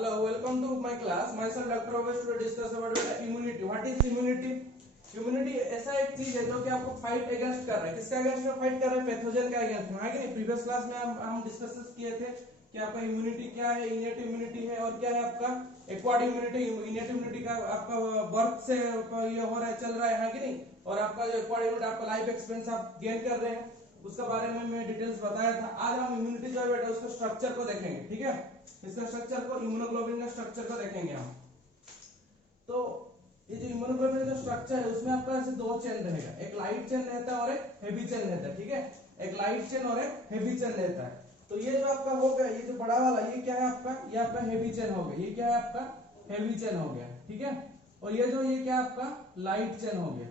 Hello, welcome to my class. Myself Dr. Ovesh to discuss about immunity. What is immunity? Immunity ऐसा एक चीज है जो कि आपको फाइट अगेंस्ट कर रहा है। किसका अगेंस्ट में फाइट कर रहा है? पैथोजन के अगेंस्ट में, है कि नहीं? प्रीवियस क्लास में हम डिस्कस किए थे कि आपका इम्यूनिटी क्या है, इनेट इम्यूनिटी है और क्या है आपका एक्वायर्ड इम्यूनिटी। इनेट इम्यूनिटी का आपका बर्थ से ये हो रहा है, चल रहा है कि नहीं? और आपका जो एक्वायर्ड इम्यूनिटी आपका लाइफ एक्सपीरियंस आप गेन कर रहे हैं, उसके बारे में मैं डिटेल्स बताया था। आज हम इम्यूनिटी जो है बेटा उसका स्ट्रक्चर को देखेंगे, ठीक है? इसका स्ट्रक्चर को, इम्यूनोग्लोबिन का स्ट्रक्चर को देखेंगे हम। तो ये जो इम्यूनोग्लोबिन का स्ट्रक्चर है उसमें आपका ऐसे दो चेन रहेगा, एक लाइट चेन रहता है और एक हेवी चेन रहता है, ठीक है? एक लाइट चेन और एक हेवी चेन रहता है। तो ये जो आपका हो गया, ये जो बड़ा वाला ये क्या है आपका? ये आपका हेवी चेन हो गया। ये क्या है आपका? हेवी चेन हो गया, ठीक है? और ये जो ये क्या आपका लाइट चेन हो गया।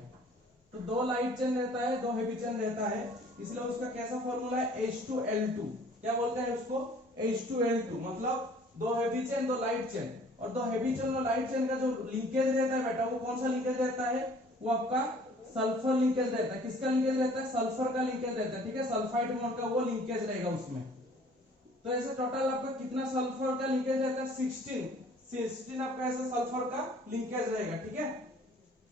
तो दो लाइट चेन रहता है, दो हेवी चेन रहता है, इसलिए उसका कैसा फॉर्मूला है? H2L2। क्या बोलते हैं उसको? H2L2। मतलब दो हेवी चेन दो लाइट चेन, और दो हेवी चेन और लाइट चेन का जो लिंकेज रहता है बेटा, वो कौन सा लिंकेज रहता है? वो आपका सल्फर लिंकेज रहता है। किसका लिंकेज रहता है? सल्फर का लिंकेज रहता है, ठीक है? सल्फाइड बॉन्ड का वो लिंकेज रहेगा उसमें। तो ऐसे टोटल आपका कितना सल्फर का लिंकेज रहता है? 16 आपका ऐसा सल्फर का लिंकेज रहेगा, ठीक है?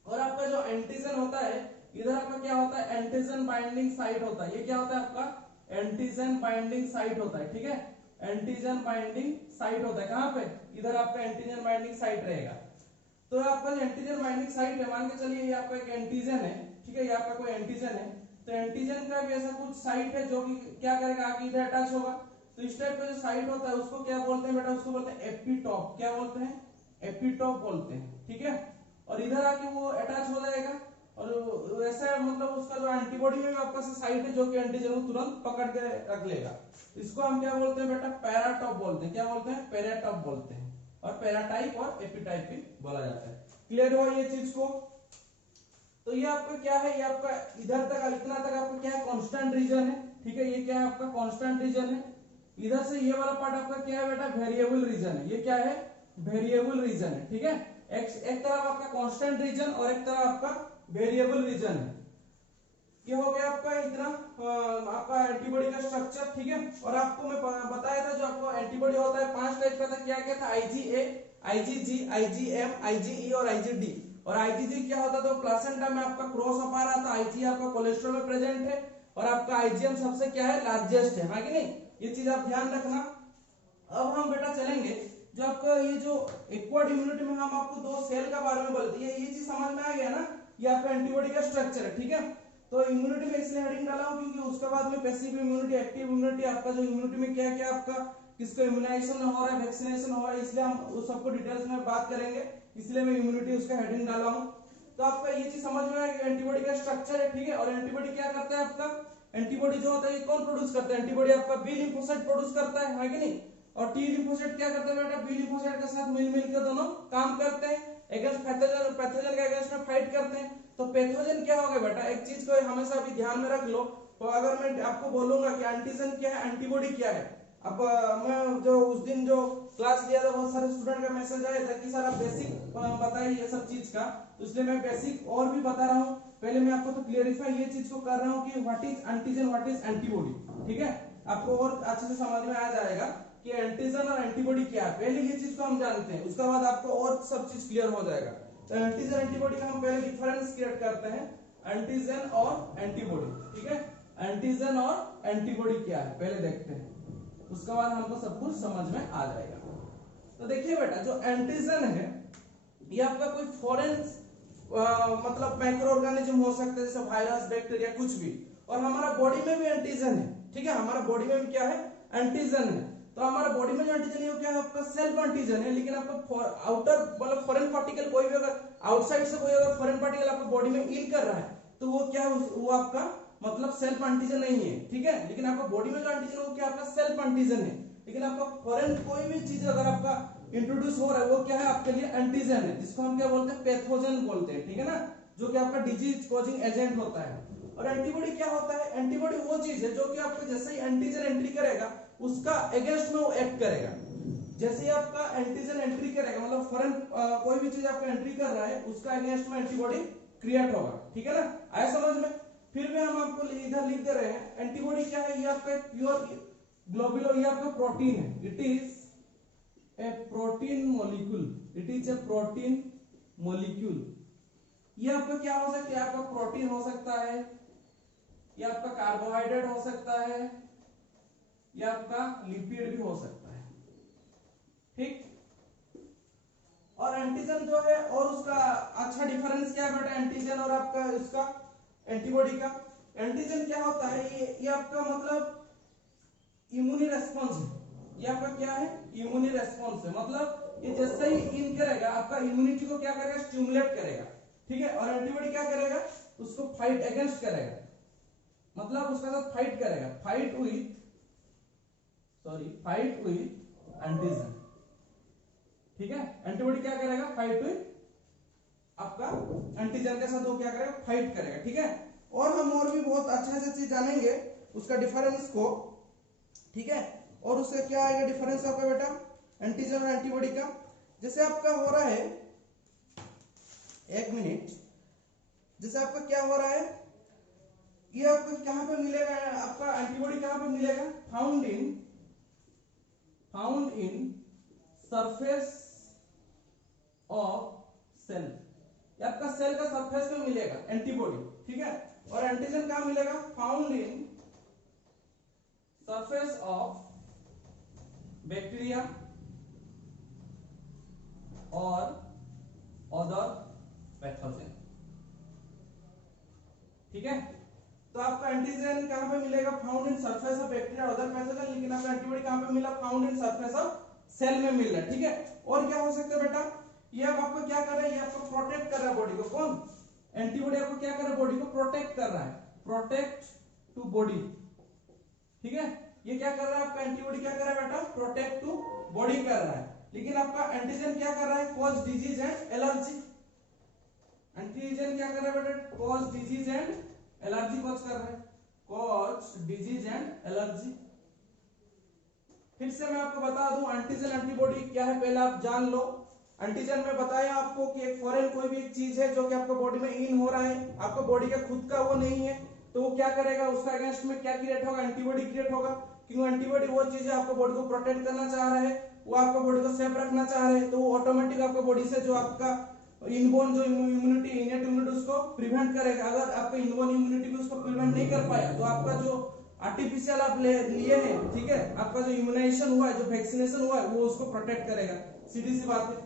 और आपका जो एंटीजन होता है, इधर आपका क्या होता है? एंटीजन बाइंडिंग साइट होता है। ये क्या होता है आपका? एंटीजन बाइंडिंग साइट होता है, ठीक है? एंटीजन बाइंडिंग साइट होता है कहां पे? इधर आपका एंटीजन बाइंडिंग साइट रहेगा। तो आपका जो एंटीजन बाइंडिंग साइट है, मान के चलिए ये आपका एक एंटीजन है, ठीक है? ये आपका कोई एंटीजन है। तो एंटीजन का भी ऐसा कुछ साइट है जो कि क्या करेगा? आगे इधर अटैच होगा। तो इस टाइप का जो साइट होता है उसको क्या बोलते हैं बेटा? उसको बोलते हैं एपिटॉप। क्या बोलते हैं? एपिटॉप बोलते हैं, ठीक है? और इधर आके वो अटैच हो जाएगा, और वैसा मतलब उसका जो एंटीबॉडी है आपका साइट है जो कि एंटीजन को तुरंत पकड़ के रख लेगा। इसको हम क्या बोलते हैं बेटा? पैराटॉप बोलते हैं। क्या बोलते हैं? पैराटॉप बोलते हैं। और पैराटाइप और एपिटाइप भी बोला जाता है। क्लियर हुआ ये चीज को? तो ये आपका क्या है? ये आपका इधर तक, इतना तक आपका क्या है? कांस्टेंट रीजन है, ठीक है? ये क्या है आपका? कांस्टेंट रीजन है। इधर से ये वाला पार्ट आपका क्या है बेटा? वेरिएबल रीजन है। ये क्या है? वेरिएबल रीजन है, ठीक है? एक तरफ आपका कांस्टेंट रीजन और एक तरफ आपका वेरिएबल रीजन है। ये हो गया आपका इतना आपका एंटीबॉडी का स्ट्रक्चर, ठीक है? और आपको मैं बताया था जो आपको एंटीबॉडी होता है 5 टाइप का था। क्या क्या था? IgA, IgG, IgM, IgE और IgD। और IgG क्या होता था? प्लासेंटा में आपका क्रॉस अप आ रहा था। IgE आपका कोलेस्ट्रॉल में प्रेजेंट है, और आपका IgM सबसे क्या है? लार्जेस्ट है कि नहीं? ये चीज आप ध्यान रखना। अब हम बेटा चलेंगे जो आपका ये जो एक्वायर्ड इम्यूनिटी में हम आपको दो सेल का बारे में बोलते हैं। ये चीज समझ में आ गया ना? ये आपका एंटीबॉडी का स्ट्रक्चर है, ठीक है? तो इम्यूनिटी में इसलिए हेडिंग डाला हूं क्योंकि उसके बाद में पैसिव इम्यूनिटी, एक्टिव इम्यूनिटी, आपका जो इम्यूनिटी में क्या क्या आपका किसको इम्यूनाइजेशन हो रहा है, वैक्सीनेशन हो रहा है, इसलिए हम उस सबको डिटेल्स में बात करेंगे। इसलिए मैं इम्यूनिटी उसका हेडिंग डाला हूं। तो आपका ये चीज समझ में आया कि एंटीबॉडी का स्ट्रक्चर है, ठीक है? और एंटीबॉडी क्या करता है आपका? एंटीबॉडी जो होता है ये कौन प्रोड्यूस करता है? एंटीबॉडी आपका बी लिम्फोसाइट प्रोड्यूस करता है कि नहीं? और टी लिम्फोसाइट क्या करते हैं बेटा? बी लिम्फोसाइट के साथ मिल के दोनों काम करते हैं, अगेंस्ट पैथोजन के अगेंस्ट में फाइट करते हैं। तो पैथोजन क्या होगा बेटा? एक चीज को हमेशा भी ध्यान में रख लो। तो अगर मैं आपको बोलूंगा कि एंटीजन क्या है, एंटीबॉडी क्या है, अब मैं जो उस दिन जो क्लास लिया था बहुत सारे स्टूडेंट का मैसेज आया था कि सर आप बेसिक बताइए ये सब चीज का। तो इसलिए मैं बेसिक और भी बता रहा हूँ। पहले मैं आपको तो क्लियरिफाई ये चीज को कर रहा हूँ कि what is antigen, what is antibody, ठीक है? आपको और अच्छे से समझ में आ जाएगा कि एंटीजन और एंटीबॉडी क्या है। पहले ये चीज को हम जानते हैं, उसके बाद आपको और सब चीज क्लियर हो जाएगा। तो एंटीजन एंटीबॉडी का हम पहले डिफरेंस क्रिएट करते हैं, एंटीजन और एंटीबॉडी, ठीक है? एंटीजन और एंटीबॉडी क्या है पहले देखते हैं, उसके बाद हमको सब कुछ समझ में आ जाएगा। तो देखिए बेटा, जो एंटीजन है ये आपका कोई फॉरेन मतलब माइक्रो ऑर्गेनिज्म हो सकता है, जैसे वायरस, बैक्टीरिया, कुछ भी। और हमारा बॉडी में भी एंटीजन है, ठीक है? हमारा बॉडी में भी क्या है? एंटीजन है। तो हमारा बॉडी में जो एंटीजन है वो क्या है? आपका सेल्फ एंटीजन है। लेकिन आपका आउटर मतलब फॉरेन पार्टिकल कोई भी अगर आउटसाइड से कोई अगर फॉरेन पार्टिकल आपको बॉडी में इन कर रहा है तो वो क्या है? वो आपका मतलब सेल्फ एंटीजन नहीं है, ठीक है? लेकिन आपका बॉडी में जो एंटीजन है वो क्या? आपका सेल्फ एंटीजन है। लेकिन आपका फॉरेन कोई भी चीज अगर आपका इंट्रोड्यूस हो रहा है वो क्या है? आपके लिए एंटीजन है, जिसको हम क्या बोलते हैं? पैथोजन बोलते हैं, ठीक है ना? जो कि आपका डिजीज कॉजिंग एजेंट होता है। और एंटीबॉडी क्या होता है? एंटीबॉडी वो चीज है जो कि आपको जैसे ही एंटीजन एंट्री करेगा उसका अगेंस्ट में वो एक्ट करेगा। जैसे ही आपका एंटीजन एंट्री करेगा मतलब फॉरेन कोई भी चीज आपका एंट्री कर रहा है उसका अगेंस्ट में एंटीबॉडी क्रिएट होगा, ठीक है ना? आया समझ में? फिर भी हम आपको इधर लिख दे रहे हैं एंटीबॉडी क्या है? ये आपका प्योर ग्लोबुलो, ये आपका प्रोटीन है। It is a protein molecule, it is a protein molecule. ये आपका क्या हो सकता है, आपका प्रोटीन हो सकता है, ये आपका कार्बोहाइड्रेट हो सकता है, ये आपका लिपिड भी हो सकता है, ठीक। और एंटीजन जो है और उसका अच्छा डिफरेंस क्या है बेटा, एंटीजन और आपका इसका एंटीबॉडी का। एंटीजन क्या होता है, ये आपका मतलब इम्यूनी रेस्पॉन्स है, ये आपका क्या है, इम्यूनी रेस्पॉन्स है, मतलब ये जैसे ही इन करेगा आपका इम्यूनिटी को क्या करेगा, स्टिमुलेट करेगा, ठीक है। और एंटीबॉडी क्या करेगा, उसको फाइट अगेंस्ट करेगा, मतलब उसके साथ फाइट करेगा, फाइट विथ एंटीजन, ठीक है। एंटीबॉडी क्या करेगा, फाइट विथ आपका एंटीजन के साथ वो क्या करेगा, फाइट करेगा, ठीक है। और हम और भी बहुत अच्छा से चीज जानेंगे उसका डिफरेंस को, ठीक है। और उससे क्या आएगा डिफरेंस आपका बेटा एंटीजन और एंटीबॉडी का। जैसे आपका हो रहा है, एक मिनट, जैसे आपका क्या हो रहा है, ये आपको कहां पे मिलेगा, आपका एंटीबॉडी कहां पे मिलेगा, found in surface of cell, ये आपका सेल का सरफेस में मिलेगा एंटीबॉडी, ठीक है। और एंटीजन कहां मिलेगा, found in surface of bacteria और अदर पैथोजन, ठीक है। तो आपका एंटीजन कहां पे मिलेगा, found in surface of bacteria और अदर पैथोजन, लेकिन आपका एंटीबॉडी कहां पे मिला, found in surface of cell में मिल रहा है, ठीक है। और क्या हो सकता है बेटा, ये अब आपको क्या कर रहा है, ये आपको प्रोटेक्ट कर रहा है बॉडी को, कौन, एंटीबॉडी आपको क्या कर रहा है, बॉडी को प्रोटेक्ट कर रहा है, प्रोटेक्ट टू बॉडी, ठीक है। ये क्या कर रहा है आपका एंटीबॉडी, क्या कर रहा है बेटा, प्रोटेक्ट टू बॉडी कर रहा है। लेकिन आपका एंटीजन क्या कर रहा है, cause disease and allergy, antigen क्या कर रहा है बेटा, cause disease and allergy cause कर रहा है, कॉज डिजीज एंड एलर्जी। फिर से मैं आपको बता दूं एंटीजन एंटीबॉडी क्या है, पहले आप जान लो। एंटीजन में बताया आपको कि एक फॉरेन कोई भी एक चीज है जो कि आपको बॉडी में इन हो रहा है, आपको बॉडी का खुद का वो नहीं है, तो वो क्या करेगा, उसका अगेंस्ट में क्या क्रिएट होगा, एंटीबॉडी क्रिएट होगा। क्योंकि एंटीबॉडी वो चीज है आपको बॉडी को प्रोटेक्ट करना चाह रहा है, वो आपका बॉडी को सेफ रखना चाह रहे हैं, तो वो ऑटोमेटिक आपका बॉडी से जो आपका इनबोर्न जो इम्यूनिटी, इनेट इम्यूनिटी उसको प्रिवेंट करेगा। अगर आपका इनबोर्न इम्यूनिटी भी उसको प्रिवेंट नहीं कर पाया, तो आपका जो आर्टिफिशियल आप लिए हैं, ठीक है, आपका जो इम्यूनाइजेशन हुआ है, जो वैक्सीनेशन हुआ है, वो उसको प्रोटेक्ट करेगा, सीधी सी बात है।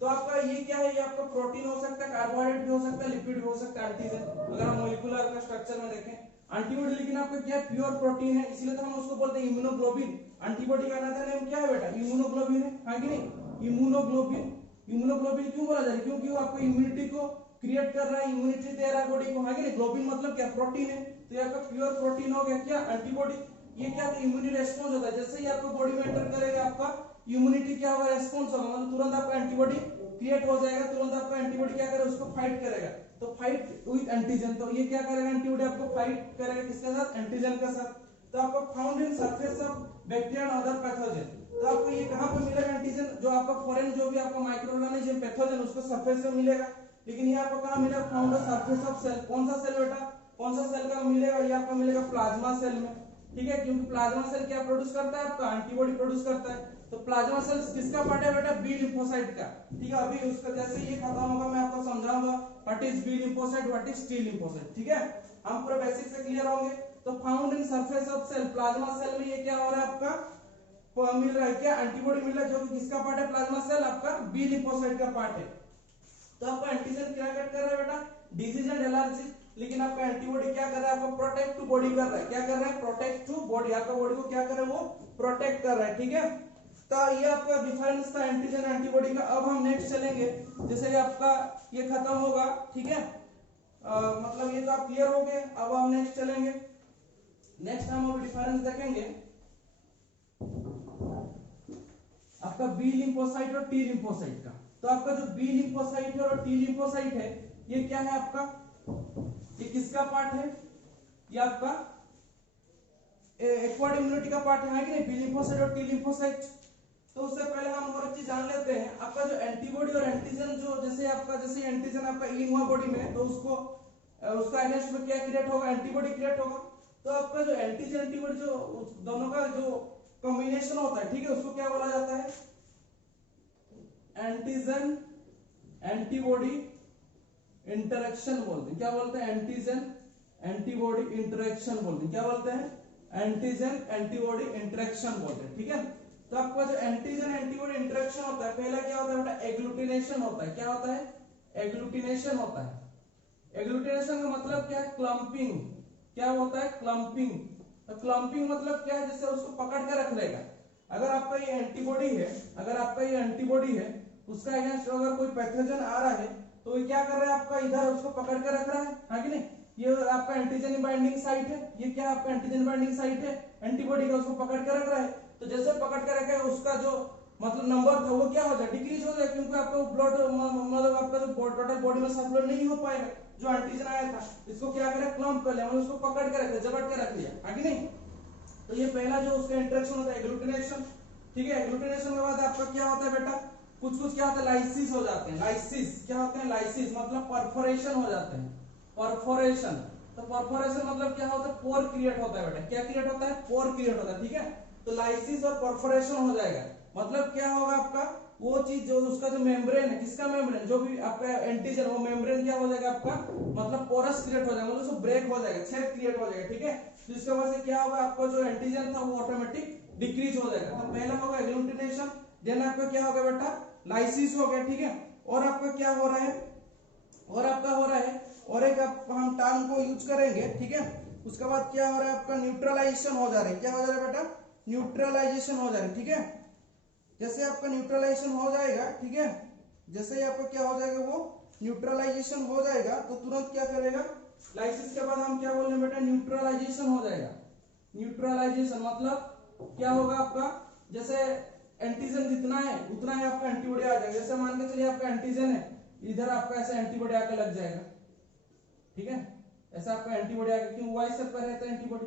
तो आपका ये क्या है, ये आपका प्रोटीन हो सकता है, कार्बोहाइड्रेट भी हो सकता है, लिपिड भी हो सकता है, एंटीजन। अगर हम मॉलिक्यूलर का स्ट्रक्चर में देखें, एंटीबॉडी लेकिन आपका क्या प्योर प्रोटीन है, इसलिए तो हम उसको बोलते हैं इम्यूनोग्लोबिन। एंटीबॉडी का अनदर नेम क्या है बेटा, इम्यूनोग्लोबिन है, हाँ कि नहीं, इम्यूनोग्लोबिन। इम्यूनोग्लोबिन क्यों बोला जा रहा है, क्योंकि वो आपको इम्यूनिटी को क्रिएट कर रहा है, इम्यूनिटी दे रहा है बॉडी को, हाँ कि नहीं। ग्लोबिन मतलब क्या, प्रोटीन है, तो ये आपका प्योर प्रोटीन हो गया क्या, एंटीबॉडी। ये क्या है, इम्यूनिटी रेस्पॉन्स होता है, जैसे ही आपको बॉडी में एंटर करेगा आपका इम्यूनिटी क्या होगा, रेस्पॉन्स होगा, मतलब तुरंत आपका एंटीबॉडी क्रिएट हो जाएगा, तुरंत आपका एंटीबॉडी क्या करेगा, उसको फाइट करेगा, तो फाइट विद एंटीजन। तो ये क्या करेगा, एंटीबॉडी आपको फाइट करेगा किसके साथ, एंटीजन के साथ। तो आपको found in surface of bacteria and other pathogen, तो आपको ये कहां पे मिलेगा एंटीजन, जो आपका फॉरेन जो भी आपका माइक्रोऑर्गेनिज्म पैथोजन उसको सरफेस पे मिलेगा, लेकिन ये आपको कहां मिलेगा, found on surface of cell. कौन सा सेल बेटा, कौन सा सेल का मिलेगा, ये आपको मिलेगा प्लाज्मा सेल में, ठीक है। क्योंकि प्लाज्मा सेल क्या प्रोड्यूस करता है, आपका एंटीबॉडी प्रोड्यूस करता है। तो प्लाज्मा सेल किसका पार्ट है बेटा, बी लिम्फोसाइट का, ठीक है। अभी उसका जैसे ये खत्म होगा मैं आपको समझाऊंगा what is B lymphocyte, what is T lymphocyte, ठीक है। हम पूरा बेसिक से क्लियर होंगे। तो found in surface of cell, plasma cell में ये क्या हो रहा है आपका, मिल रहा है क्या, एंटीबॉडी मिल रहा है, जो कि किसका पार्ट है, प्लाज्मा सेल आपका बी लिम्फोसाइट का पार्ट है। तो आपका एंटीजन क्या कर रहा है बेटा, डिजीज एंड एलर्जी, लेकिन आपका एंटीबॉडी क्या कर रहा है, आपको प्रोटेक्ट टू बॉडी कर रहा है, क्या कर रहा है, प्रोटेक्ट टू बॉडी, आपका बॉडी को क्या कर रहा है, वो प्रोटेक्ट कर रहा है, ठीक है। तो ये आपका डिफरेंस था एंटीजन एंटीबॉडी का। अब हम नेक्स्ट चलेंगे, जैसे आपका ये खत्म होगा, ठीक है, मतलब ये तो आप क्लियर हो गए। अब हम नेक्स्ट चलेंगे, नेक्स्ट हम अभी डिफरेंस देखेंगे आपका बी लिम्फोसाइट और टी लिम्फोसाइट का। तो आपका जो बी लिम्फोसाइट है और टी लिम्फोसाइट है, ये क्या है आपका, ये किसका पार्ट है, ये आपका एक्वायर्ड इम्यूनिटी का पार्ट है कि नहीं, बी लिम्फोसाइट और टी लिम्फोसाइट। तो उससे पहले हम और एक चीज जान लेते हैं, आपका जो एंटीबॉडी और एंटीजन, जो जैसे आपका जैसे एंटीजन आपका इन हुआ बॉडी में, तो उसको उसका अगेंस्ट में क्या क्रिएट होगा, एंटीबॉडी क्रिएट होगा। तो आपका जो एंटीजन एंटीबॉडी जो दोनों का जो कॉम्बिनेशन होता है, ठीक है, उसको क्या बोला जाता है, एंटीजन एंटीबॉडी इंटरेक्शन बोलते हैं। क्या बोलते हैं? एंटीजन एंटीबॉडी इंटरेक्शन बोलते हैं। क्या बोलते हैं? एंटीजन एंटीबॉडी इंटरेक्शन बोलते हैं। ठीक है, तो आपका जो एंटीजन एंटीबॉडी इंटरेक्शन होता है, पहला क्या होता है बेटा? एग्लूटिनेशन होता है। क्या होता है? एग्लूटिनेशन होता है। एग्लूटिनेशन का मतलब क्या है? क्लम्पिंग। क्या होता है? क्लम्पिंग। तो क्लम्पिंग मतलब क्या है? जैसे उसको पकड़ के रख लेगा। अगर आपका ये एंटीबॉडी है, अगर आपका ये एंटीबॉडी है, उसका अगेंस्ट अगर कोई पैथोजन आ रहा है तो ये क्या कर रहा है? आपका इधर उसको पकड़ के रख रहा है, हाँ कि नहीं? ये आपका एंटीजन बाइंडिंग साइट है। ये क्या आपका एंटीजन बाइंडिंग साइट है एंटीबॉडी का, उसको पकड़ के रख रहा है। तो जैसे पकड़ के रखे उसका जो मतलब नंबर था वो क्या हो जाए? डिक्रीज हो जाए, क्योंकि आपका ब्लड मतलब आपका जो टोटल बॉडी में सर्कुलेट नहीं हो पाएगा। जो एंटीजन आया था इसको क्या करे? क्लम्प कर लिया, मतलब उसको पकड़ के रखे, जबड़ के रख लिया, हाँ कि नहीं? तो ये पहला जो उसका इंटरेक्शन होता है एग्लूटिनेशन। ठीक है, एग्लूटिनेशन के बाद आपका क्या होता है बेटा? कुछ कुछ क्या होता है? लाइसिस हो जाते हैं। लाइसिस क्या होते हैं? लाइसिस मतलब परफोरेशन हो जाते हैं। परफोरेशन, तो परफोरेशन मतलब क्या होता है? पोर क्रिएट होता है बेटा। क्या क्रिएट होता है? पोर क्रिएट होता है। ठीक है, तो लाइसिस और परफोरेशन हो जाएगा। मतलब क्या होगा आपका? वो चीज जो उसका जो मेम्ब्रेन है, किसका मेम्ब्रेन? जो भी आपका एंटीजन, वो मेम्ब्रेन क्या हो जाएगा आपका? मतलब पोरस क्रिएट हो जाएगा, मतलब उसको ब्रेक हो जाएगा, छेद क्रिएट हो जाएगा। ठीक है, तो इसके वजह से क्या होगा? आपका जो एंटीजन था वो ऑटोमेटिक डिक्रीज हो जाएगा। तो पहला होगा एग्लूटिनेशन, देन आपका क्या होगा बेटा? लाइसिस हो गया। ठीक है, और आपका क्या हो रहा है? और आपका हो रहा है, और एक हम टर्म को यूज करेंगे। ठीक है, उसके बाद क्या हो रहा है? आपका न्यूट्रलाइजेशन हो जा रहा है। क्या हो जा रहा है बेटा? न्यूट्रलाइजेशन हो जा रहा है। ठीक है, जैसे आपका न्यूट्रलाइजेशन हो जाएगा, ठीक है, जैसे ही आपका क्या हो जाएगा? वो न्यूट्रलाइजेशन हो जाएगा तो तुरंत क्या करेगा? लाइसिस के बाद हम क्या बोल रहे हैं बेटा? न्यूट्रलाइजेशन हो जाएगा। न्यूट्रलाइजेशन मतलब क्या होगा आपका? जैसे एंटीजन जितना है उतना ही आपका एंटीबॉडी आ जाएगा। जैसे मान के चलिए आपका एंटीजन है, इधर आपका ऐसा एंटीबॉडी आके लग जाएगा। ठीक है, ऐसा आपका एंटीबॉडी आके, क्यों? वाई सब पर रहता है एंटीबॉडी,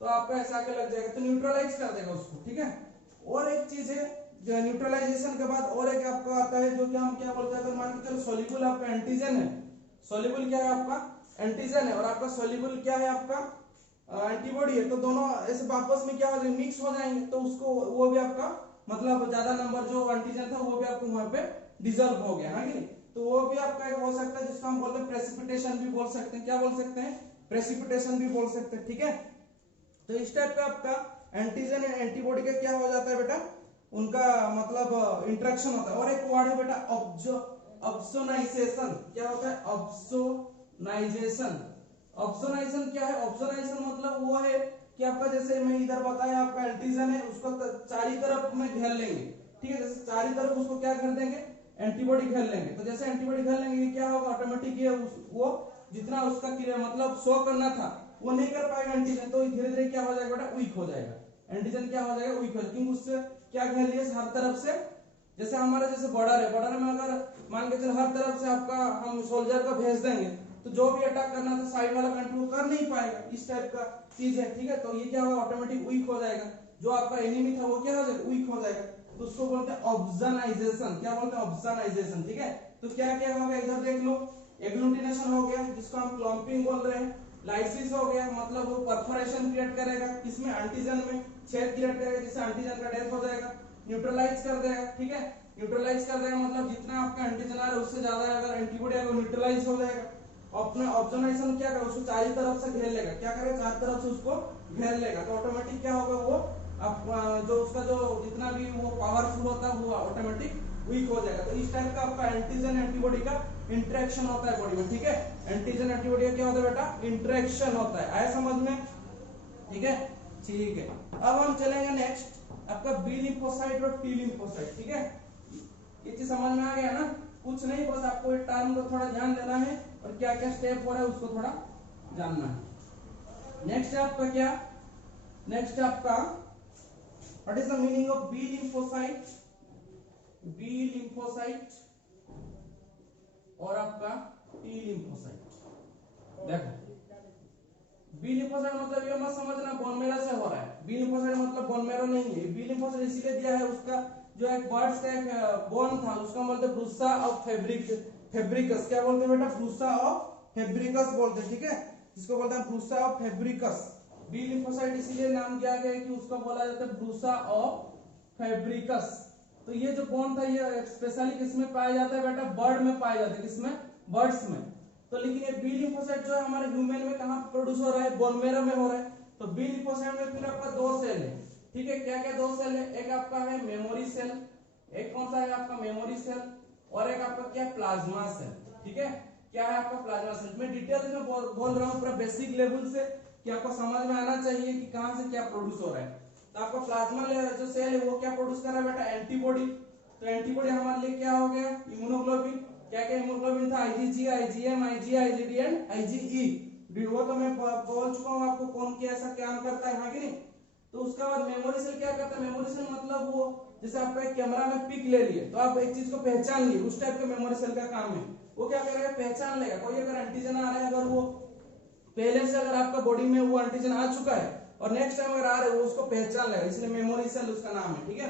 तो आपका ऐसा आके लग जाएगा, तो न्यूट्रलाइज कर देगा उसको। ठीक है, और एक चीज है जो न्यूट्रलाइजेशन के बाद और एक आपका आता है जो कि हम क्या बोलते हैं? अगर मान के चलो सोल्यूबल आपका एंटीजन है, सोल्यूबल क्या है आपका? एंटीजन है, और आपका सोल्यूबल क्या है? आपका एंटीबॉडी है, तो दोनों ऐसे आपस में क्या हो जाएंगे? मिक्स हो जाएंगे, तो उसको वो भी आपका मतलब ज्यादा नंबर जो एंटीजन था वो भी आपको वहां पे डिजॉल्व हो गया, हाँ कि नहीं? तो वो भी आपका एक हो सकता है जिसको हम बोलते हैं प्रेसिपिटेशन भी बोल सकते हैं। क्या बोल सकते हैं? प्रेसिपिटेशन भी बोल सकते हैं। ठीक है, तो इस टाइप का आपका एंटीजन एंड एंटीबॉडी का क्या हो जाता है बेटा? उनका मतलब इंटरेक्शन होता है। और एक वर्ड है बेटा ऑब्सोनाइजेशन। क्या होता है? ऑब्सोनाइजेशन। ऑब्सोनाइजेशन क्या है? ऑब्सोनाइजेशन मतलब वो है कि आपका, जैसे मैं इधर बताया आपका एंटीजन है, उसको चारी तरफ में घेर लेंगे। ठीक है, जैसे चारी तरफ उसको क्या कर देंगे? एंटीबॉडी घेर लेंगे। तो जैसे एंटीबॉडी घेर लेंगे क्या होगा? ऑटोमेटिक ये वो जितना उसका मतलब शो करना था वो नहीं कर पाएगा एंटीजन, तो धीरे धीरे क्या हो जाएगा बेटा? वीक हो जाएगा एंटीजन। क्या हो जाएगा? वीक हो जाएगा, क्योंकि उससे क्या घेर लिया हर तरफ से। जैसे हमारा जैसे बॉर्डर है, बॉर्डर में अगर मान के चलो हर तरफ से आपका हम सोल्जर को भेज देंगे तो जो भी अटैक करना था साइड वाला कंट्री वो कर नहीं पाएगा। इस टाइप का चीज है। ठीक है, तो ये क्या होगा? ऑटोमेटिक वीक हो जाएगा। जो आपका एनिमी था वो क्या हो जाएगा? वीक हो जाएगा। तो उसको बोलते हैं ऑब्सोनाइजेशन। क्या बोलते हैं? ऑब्सोनाइजेशन। ठीक है, तो क्या क्या होगा? इधर देख लो, एग्लूटिनेशन हो गया जिसको हम क्लम्पिंग बोल रहे हैं। लाइसिस हो गया, मतलब वो परफोरेशन क्रिएट करेगा, किसमें? एंटीजन में छेद क्रिएट करेगा, जिससे एंटीजन का डेथ हो जाएगा। न्यूट्रलाइज कर देगा। ठीक है, न्यूट्रलाइज कर देगा मतलब जितना आपका एंटीजन आ रहा है उससे ज्यादा अगर एंटीबॉडी आएगा न्यूट्रलाइज हो जाएगा। अपना ऑब्जर्वेशन क्या करेगा? उसको चारों तरफ से घेर लेगा। क्या करेगा? चारों तरफ से उसको घेर लेगा, तो ऑटोमेटिक क्या होगा? वो आप जो उसका जो जितना भी वो पावरफुल होता है वो ऑटोमेटिक वीक हो जाएगा। तो इस टाइप का आपका एंटीजन एंटीबॉडी का इंटरेक्शन होता है बॉडी में। ठीक है, एंटीजन एंटीबॉडी का क्या होता है बेटा? इंटरेक्शन होता है। आया समझ में? ठीक है, ठीक है। अब हम चलेंगे नेक्स्ट आपका बी लिम्फोसाइट और टी लिम्फोसाइट। ठीक है, ये चीज समझ में आ गया ना? कुछ नहीं, बस आपको इस टर्म को थोड़ा ध्यान देना है और क्या क्या स्टेप हो रहा है उसको थोड़ा जानना है। नेक्स्ट है आपका क्या? नेक्स्ट है आपका what is the meaning of B lymphocyte? B lymphocyte और आपका टी लिम्फोसाइट। देखो, बी लिम्फोसाइट मतलब ये मत समझना बोन मैरो से हो रहा है। बी लिम्फोसाइट मतलब बोन मैरो नहीं है। बी लिम्फोसाइट इसीलिए दिया है, उसका जो एक बर्ड्स का एक बोन था उसका बोलते ब्रूसा ऑफ फेब्रिकस। क्या बोलते हैं बेटा? ब्रूसा ऑफ फेब्रिकस बोलते हैं। ठीक है, जिसको बोलते हैं ब्रूसा ऑफ फेब्रिकस। बी लिम्फोसाइट इसीलिए नाम दिया गया है कि उसको बोला जाता है ब्रूसा ऑफ फेब्रिकस। तो ये जो बोन था ये स्पेशली किसमें पाया जाता है बेटा, बर्ड में पाया जाता है, किसमें, बर्ड्स में। तो लेकिन ये बी लिम्फोसाइट जो है हमारे ह्यूमन में कहां प्रोड्यूस हो रहा है, बोन मैरो में हो रहा है। तो बी लिम्फोसाइट में फिर आपका दो सेल है, ठीक है, क्या क्या दो सेल है, एक आपका है मेमोरी सेल, एक कौन सा है आपका मेमोरी सेल, और एक आपका क्या प्लाज्मा सेल, ठीक है, क्या है आपका प्लाज्मा सेल। मैं डिटेल में बोल रहा हूँ पूरा बेसिक लेवल से कि आपको समझ में आना चाहिए कि कहां से क्या प्रोड्यूस हो रहा है। तो आपका प्लाज्मा जो सेल है वो क्या प्रोड्यूस कर रहा है बेटा, एंटीबॉडी। तो एंटीबॉडी हमारे लिए क्या हो गया, इम्यूनोग्लोबिन। क्या क्या इम्यूनोग्लोबिन था, IgG, IgM, IG, IgD and IgE. वो तो मैं बोल चुका हूँ आपको कौन क्या ऐसा काम करता है, हाँ कि नहीं। तो उसका बाद मेमोरी सेल क्या करता है, मेमोरी सेल मतलब वो जैसे आपका एक कैमरा में पिक ले लिए तो आप एक चीज को पहचान लिए, उस टाइप का मेमोरी सेल का काम है। वो क्या करेगा, पहचान लेगा। कोई अगर एंटीजन आ रहा है, अगर वो पहले से अगर आपका बॉडी में वो एंटीजन आ चुका है और नेक्स्ट टाइम अगर आ रहा है वो उसको पहचान लेगा, इसलिए मेमोरी सेल उसका नाम है, ठीक है।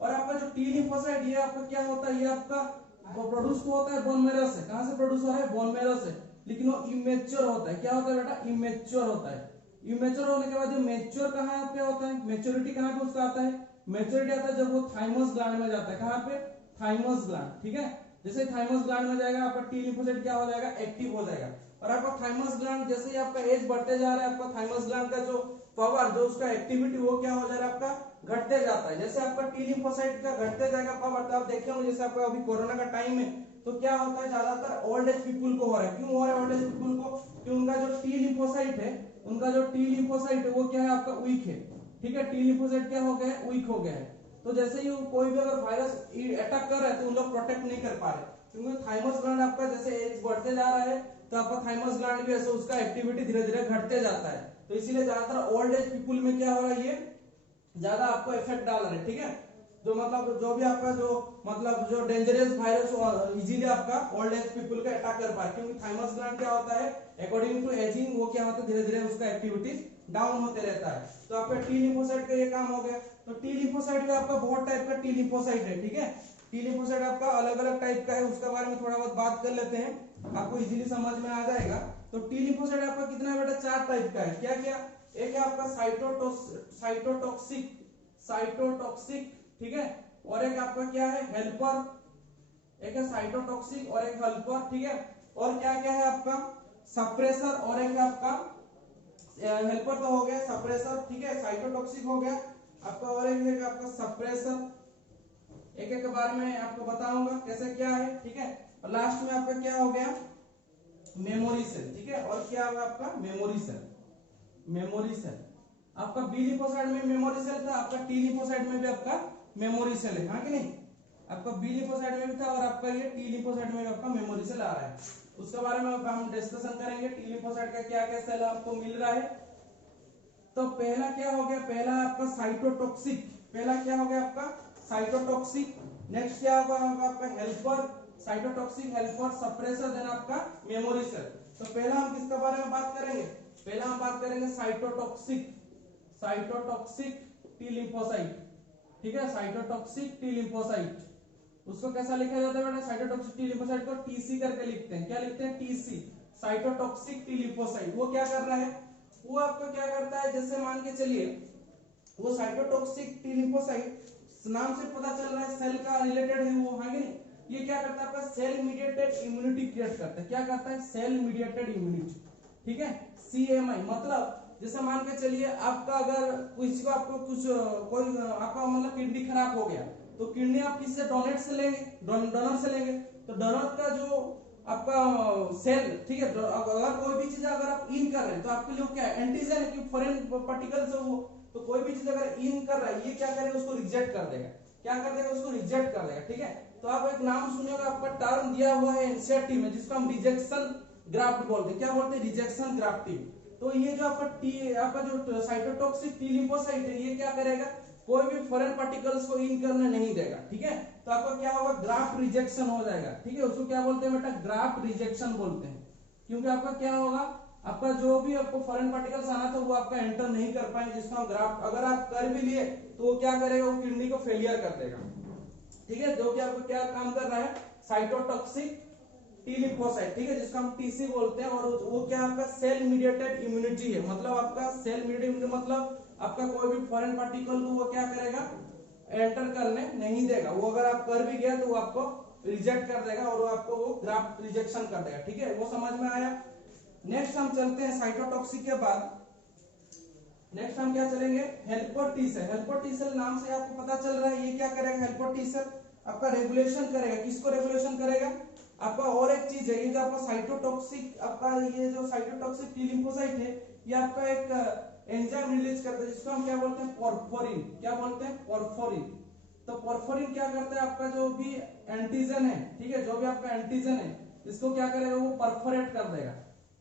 और आपका जो टी लिम्फोसाइट ये आपका क्या होता है, ये आपका प्रोड्यूस होता है बोन मैरो से। कहां से प्रोड्यूस हो रहा है, बोन मैरो से, लेकिन वो इमेच्योर होता है। क्या होता है बेटा, इमेच्योर होता है। इमेच्योर होने के बाद मैच्योर कहां पे होता है, मैच्योरिटी कहां पे उसका आता है, मैच्योरिटी आता है जब वो थाइमस ग्लैंड में जाता है। कहां पे, थाइमस ग्लैंड, ठीक है। जैसे थाइमस ग्लैंड में जाएगा आपका टी लिम्फोसाइट क्या हो जाएगा, एक्टिव हो जाएगा। और आपका थाइमस ग्लैंड जैसे ही आपका एज बढ़ते जा रहा है, आपका थाइमस ग्लैंड का जो पावर, जो उसका एक्टिविटी, वो क्या हो जा रहा है, आपका घटते जाता है। जैसे आपका टी लिम्फोसाइट का घटते जाएगा पावर, तो आप देखे होंगे जैसे आपका अभी कोरोना का टाइम है तो क्या होता है, ज्यादातर ओल्ड एज पीपल को हो रहा है। क्यों हो रहा है ओल्ड एज पीपल को, कि उनका जो टी लिम्फोसाइट है, उनका जो टी लिम्फोसाइट है वो क्या है आपका वीक है, ठीक है। टी लिम्फोसाइट क्या हो गया है, वीक हो गया है। तो जैसे ही कोई भी अगर वायरस अटैक कर रहा है तो उन लोग प्रोटेक्ट नहीं कर पा रहे, क्योंकि थाइमस ग्लैंड आपका जैसे एज बढ़ते जा रहा है तो आपका थाइमस ग्लैंड भी ऐसे उसका एक्टिविटी धीरे धीरे घटते जाता है। तो इसीलिए ज्यादातर ओल्ड एज पीपल में क्या हो रहा है, ये ज्यादा आपको इफेक्ट डाल रहा है, ठीक है। जो मतलब जो भी आपका जो मतलब जो डेंजरस वायरस इजीली आपका ओल्ड एज पीपल का अटैक कर पाए, क्योंकि थाइमस ग्लैंड क्या होता है, अकॉर्डिंग टू एजिंग वो क्या होता है, धीरे धीरे उसका एक्टिविटी डाउन होते रहता है। तो आपका टी लिम्फोसाइट का ये काम हो गया। तो टी लिम्फोसाइट में आपका बहुत टाइप का टी लिम्फोसाइट है, ठीक है। टी लिम्फोसाइट आपका अलग अलग टाइप का है, उसके बारे में थोड़ा बहुत बात कर लेते हैं, आपको इजीली समझ में आ जाएगा। तो टी लिम्फोसाइट आपका कितना बेटा, 4 टाइप का है। क्या क्या, एक है आपका साइटोटॉक्सिक, ठीक है, और एक आपका क्या है, हेल्पर। एक है साइटोटॉक्सिक और एक हेल्पर, ठीक है। और क्या क्या है आपका, सप्रेसर, और एक है आपका हेल्पर तो हो गया, सप्रेसर, ठीक है, साइटोटॉक्सिक हो गया आपका, और एक है आपका सप्रेसर। एक एक के बारे में आपको बताऊंगा कैसे क्या है, ठीक है। और लास्ट में आपका क्या हो गया, मेमोरी सेल, ठीक है। और क्या होगा आपका, मेमोरी सेल। मेमोरी सेल आपका बी लिम्फोसाइट में मेमोरी सेल था, आपका टी लिम्फोसाइट में भी आपका मेमोरी सेल है, हाँ कि नहीं। आपका बी लिम्फोसाइट में भी था और आपका ये टी लिम्फोसाइट में भी आपका मेमोरी सेल आ रहा है। उसके बारे में हम डिस्कशन करेंगे, टी लिम्फोसाइट का क्या क्या सेल आपको मिल रहा है। तो पहला क्या हो गया, पहला आपका साइटोटॉक्सिक, पहला क्या हो गया आपका साइटोटॉक्सिक। नेक्स्ट क्या होगा आपका helper, cytotoxic, helper, suppressor, then आपका मेमोरी सेल। तो पहला हम किसके बारे में बात करेंगे, पहला हम बात करेंगे साइटोटॉक्सिक, साइटोटॉक्सिक टी लिम्फोसाइट, ठीक है, साइटोटॉक्सिक टी लिम्फोसाइट। उसको कैसा लिखा जाता है बेटा, साइटोटॉक्सिक टी लिम्फोसाइट को टीसी करके लिखते हैं। क्या लिखते हैं, टीसी, साइटोटॉक्सिक टी लिम्फोसाइट। वो क्या कर रहा है, वो आपको क्या करता है, जैसे मान के चलिए वो साइटोटॉक्सिक टी लिम्फोसाइट नाम से पता चल रहा है सेल का रिलेटेड है वो, हाँ कि नहीं। ये क्या करता है, आपका सेल मीडिएटेड इम्यूनिटी क्रिएट करता है। क्या करता है, सेल मीडिएटेड इम्यूनिटी, ठीक है, सीएमआई। मतलब जैसे मान के चलिए आपका अगर किसी को आपको कुछ कोई आपका मतलब किडनी खराब हो गया तो किडनी आप किसी से डोनेट से लेंगे, डोनर से लेंगे। तो डोनर का जो आपका सेल, ठीक है, अगर कोई भी चीज अगर आप इन कर रहे हैं तो आपके लिए क्या है, एंटीजन है कि फॉरेन पार्टिकल्स है वो। तो कोई भी चीज अगर इन कर रहा है ये क्या करेगा, उसको रिजेक्ट कर देगा। क्या कर देगा, उसको रिजेक्ट कर देगा, ठीक है। तो आप एक नाम सुनिएगा, आपका टर्म दिया हुआ है एनसीईआरटी में जिसको हम रिजेक्शन ग्राफ्ट बोलते हैं। क्या बोलते हैं, रिजेक्शन ग्राफ्टिंग। तो ये जो आपका जो साइटोटॉक्सिक टी लिम्फोसाइट है ये क्या करेगा, कोई भी फॉरेन पार्टिकल्स को इन करने नहीं देगा, ठीक है। तो आपका क्या होगा, ग्राफ्ट रिजेक्शन हो जाएगा, ठीक है। उसको क्या बोलते हैं बेटा, ग्राफ्ट रिजेक्शन बोलते हैं। क्योंकि आपका क्या होगा, आपका जो भी आपको फॉरेन पार्टिकल्स आना था वो आपका एंटर नहीं कर पाएंगे, जिसका ग्राफ्ट अगर आप कर भी लिए तो वो क्या करेगा, वो किडनी को फेलियर कर देगा, ठीक है। जो कि आपको क्या काम कर रहा है, साइटोटॉक्सिक टी लिम्फोसाइट, ठीक है, जिसको हम टीसी बोलते हैं। और वो क्या आपका सेल मीडिएटेड इम्यूनिटी है। मतलब आपका सेल मीडिएटेड इम्यूनिटी मतलब आपका कोई भी फॉरेन पार्टिकल को वो क्या करेगा, एंटर करने नहीं देगा। वो अगर आप कर भी गया तो वो आपको रिजेक्ट कर देगा और वो आपको वो ग्राफ्ट रिजेक्शन कर देगा। ठीक है, वो समझ में आया। नेक्स्ट हम चलते हैं साइटोटॉक्सिक के बाद। नेक्स्ट हम क्या चलेंगे, helper T cell. Helper T cell नाम से आपको पता चल रहा है ये क्या करेगा, हेल्पर टी सेल आपका रेगुलेशन करेगा। किसको रेगुलेशन करेगा, आपका और एक चीज है, ये जो आपका साइटोटॉक्सिक, आपका ये जो साइटोटॉक्सिक टी लिम्फोसाइट है, ये आपका एक एंजाइम रिलीज करता है जिसको हम क्या बोलते हैं, पोरफोरिन। क्या बोलते हैं, पोरफोरिन। तो पोरफोरिन क्या करता है, आपका जो भी एंटीजन है, ठीक है, जो भी आपका एंटीजन है, इसको क्या करेगा, वो परफोरेट कर देगा।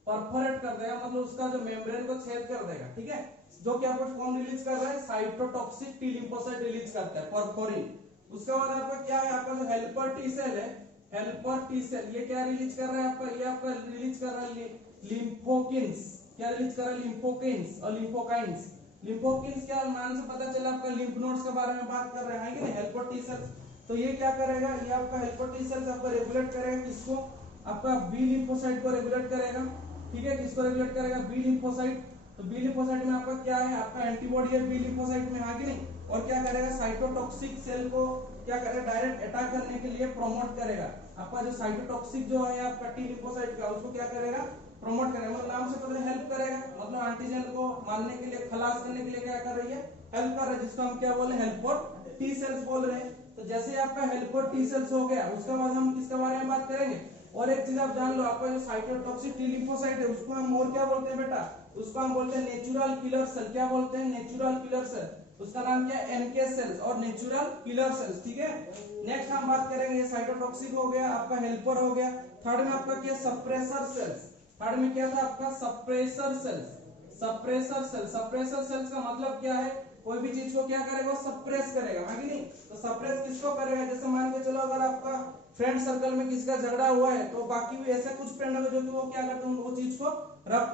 परफोरेट कर देगा मतलब उसका जो मेम्ब्रेन को छेद कर देगा। ठीक है, जो कि आपको कौन रिलीज कर रहा है, साइटोटॉक्सिक टी लिम्फोसाइट रिलीज करता है, परफोरिन। उसके बाद आपका क्या है, आपका जो हेल्पर टी सेल है, हेल्पर टी सेल ये क्या रिलीज कर रहा है आपका, ये आपका रिलीज कर रहा है लिम्फोकिन्स। क्या रिलीज कर रहा है, लिम्फोकिन्स और लिम्फोकाइंस। लिम्फोकिन्स क्या नाम से पता चला, आपका लिम्फ नोड्स के बारे में बात कर रहे हैं कि नहीं, हेल्पर टी सेल। तो ये क्या करेगा, ये आपका हेल्पर टी सेल आपका रेगुलेट करेगा किसको, आपका बी लिम्फोसाइट को रेगुलेट करेगा। ठीक है, किसको रेगुलेट करेगा, बी लिम्फोसाइट। तो बी लिम्फोसाइट में आपका क्या है, आपका एंटीबॉडी है बी लिम्फोसाइट में, हाँ कि नहीं। और क्या करेगा, साइटोटॉक्सिक सेल को क्या करेगा, डायरेक्ट अटैक करने के लिए प्रमोट करेगा। आपका जो साइटोटॉक्सिक जो है आपका टी लिम्फोसाइट का, उसको क्या करेगा, प्रमोट करेगा। मतलब नाम से पता हेल्प करेगा, मतलब एंटीजन को मारने के लिए, खलास करने के लिए क्या कर रही है, हेल्प कर रही है, जिसको हम क्या बोले, हेल्पर टी सेल्स बोल रहे हैं। तो जैसे आपका हेल्पर टी सेल्स हो गया, उसके बाद हम किसके बारे में बात करेंगे, और एक चीज आप जान लो, आपका जो साइटोटॉक्सिक टी लिम्फोसाइट है, उसको हम और क्या बोलते हैं बेटा, उसको हम बोलते हैं नेचुरल किलर सेल। क्या बोलते हैं, नेचुरल किलर सेल। उसका नाम क्या है, एनके सेल्स और नेचुरल किलर सेल्स। ठीक है, नेक्स्ट हम बात करेंगे, साइटोटॉक्सिक हो गया, आपका हेल्पर हो गया। थर्ड में आपका क्या, सप्रेसर सेल्स। थर्ड में क्या था आपका, suppressor cells. Suppressor cell, suppressor cells का मतलब क्या है, कोई भी चीज को क्या करेगा, सप्रेस करेगा, हाँ कि नहीं। तो सप्रेस किसको करेगा, जैसे मान के चलो अगर आपका फ्रेंड सर्कल में किसका झगड़ा हुआ है, तो बाकी भी ऐसे कुछ फ्रेंड है जो कि वो क्या करते हैं, वो चीज को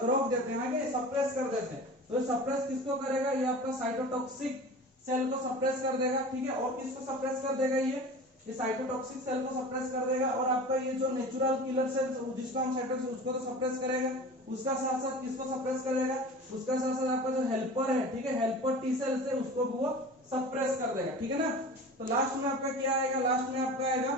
रोक देते हैं, हाँ कि सप्रेस कर देते हैं। तो सप्रेस किसको करेगा, ये आपका साइटोटॉक्सिक सेल को सप्रेस कर देगा। ठीक है, और किसको सप्रेस कर देगा, ये साइटोटॉक्सिक सेल को सप्रेस कर देगा। और आपका ये जो नेचुरल किलर सेल जिसको हम साइटोटॉक्सिक, उसको तो सप्रेस करेगा। उसका साथ साथ किसको सप्रेस करेगा, उसका साथ साथ आपका जो हेल्पर है, ठीक है, हेल्पर टी सेल से उसको भी वो सप्रेस कर देगा। ठीक है ना। तो लास्ट में आपका क्या आएगा, लास्ट में आपका आएगा